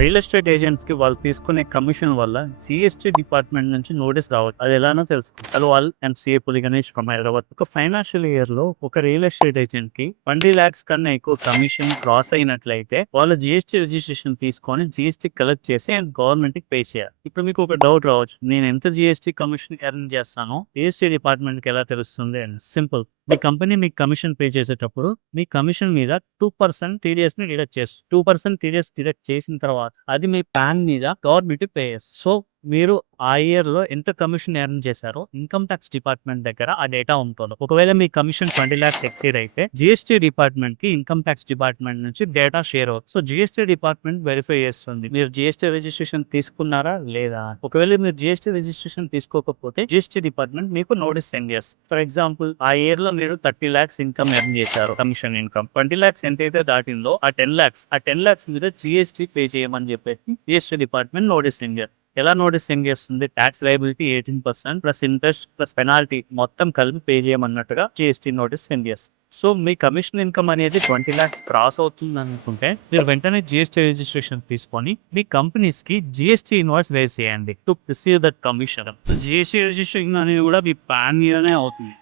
Real estate agents కి వాళ్ళు తీసుకునే కమిషన్ వల్ల సిఎస్టీ డిపార్ట్మెంట్ నుంచి నోటీస్ రావచ్చు. అది ఎలానో తెలుసుకుంటారు. హలో ఆల్, అండ్ సిఏ పులి గణేష్ ఫ్రమ్ హైదరాబాద్. ఒక ఫైనాన్షియల్ ఇయర్ లో ఒక రియల్ ఎస్టేట్ ఏజెంట్ కి 20 lakhs కన్నా ఎక్కువ కమిషన్ క్రాస్ అయినట్లయితే వాళ్ళు జిఎస్టీ రిజిస్ట్రేషన్ తీసుకొని జిఎస్టీ కలెక్ట్ చేసి అండ్ గవర్నమెంట్ కి పే చేయాలి. ఇప్పుడు మీకు ఒక డౌట్ రావచ్చు, నేను ఎంత జిఎస్టీ కమిషన్ ఎర్న్ చేస్తానో జిఎస్టీ డిపార్ట్మెంట్ కి ఎలా తెలుస్తుంది అని. సింపుల్, మీ కంపెనీ మీకు కమిషన్ పే చేసేటప్పుడు మీ కమిషన్ మీద 2% టీడీఎస్ ని డిడక్ట్ చేస్తుంది. 2% టీడీఎస్ డిడక్ట్ చేసిన తర్వాత అది మీ ప్యాన్ మీద గవర్నమెంట్ పే చేస్తుంది. సో మీరు ఆ ఇయర్ లో ఎంత కమిషన్ ఎర్న్ చేశారో ఇన్కమ్ ట్యాక్స్ డిపార్ట్మెంట్ దగ్గర ఆ డేటా ఉంటుంది. ఒకవేళ మీ కమిషన్ 20 lakhs ఎక్సీడ్ అయితే జిఎస్టీ డిపార్ట్మెంట్ కి ఇన్కమ్ ట్యాక్స్ డిపార్ట్మెంట్ నుంచి డేటా షేర్ అవుతుంది. సో జిఎస్టీ డిపార్ట్మెంట్ వెరిఫై చేస్తుంది మీరు జిఎస్టీ రిజిస్ట్రేషన్ తీసుకున్నారా లేదా. ఒకవేళ మీరు జిఎస్టీ రిజిస్ట్రేషన్ తీసుకోకపోతే జిఎస్టీ డిపార్ట్మెంట్ మీకు నోటీస్ సెండ్ చేస్తుంది. ఫర్ ఎగ్జాంపుల్, ఆ ఇయర్ లో మీరు 30 lakhs ఇన్కమ్ ఎర్న్ చేశారు, కమిషన్ ఇన్కమ్ 20 lakhs ఎంతైతే దాటిందో ఆ 10 lakhs మీద జిఎస్టీ పే చేయమని చెప్పేసి జిఎస్టీ డిపార్ట్మెంట్ నోటీస్ సెండ్ చేస్తుంది. ఎలా నోటీస్ సెండ్ చేస్తుంది? Tax liability 18% plus interest plus penalty మొత్తం కలిపి పే చేయమన్నట్టుగా జిఎస్టీ నోటీస్ సెండ్ చేస్తుంది. సో మీ కమిషన్ ఇన్కమ్ అనేది 20 lakhs క్రాస్ అవుతుంది అనుకుంటే మీరు వెంటనే జిఎస్టీ రిజిస్ట్రేషన్ తీసుకొని మీ కంపెనీస్ కి జిఎస్టీ ఇన్వాయిస్ రేజ్ చేయండి to receive that commission. GST registration అనేది కూడా మీ పాన్ మీదనే అవుతుంది.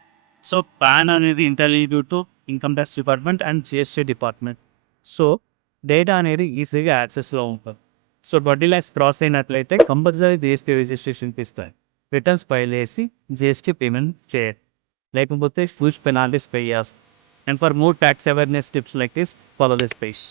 సో పాన్ అనేది intelligible to income tax department and GST department. So data అనేది ఈజీగా యాక్సెస్లో ఉంటుంది. సో 20 lakhs క్రాస్ అయినట్లయితే కంపల్సరీ జిఎస్టీ రిజిస్ట్రేషన్ ఇస్తాయి. రిటర్న్స్ ఫైల్ చేసి జిఎస్టీ పేమెంట్ చేయాలి, లేకపోతే హ్యూజ్ పెనాల్టీస్ పే చేయాలి. And for more tax awareness tips like this, follow this page.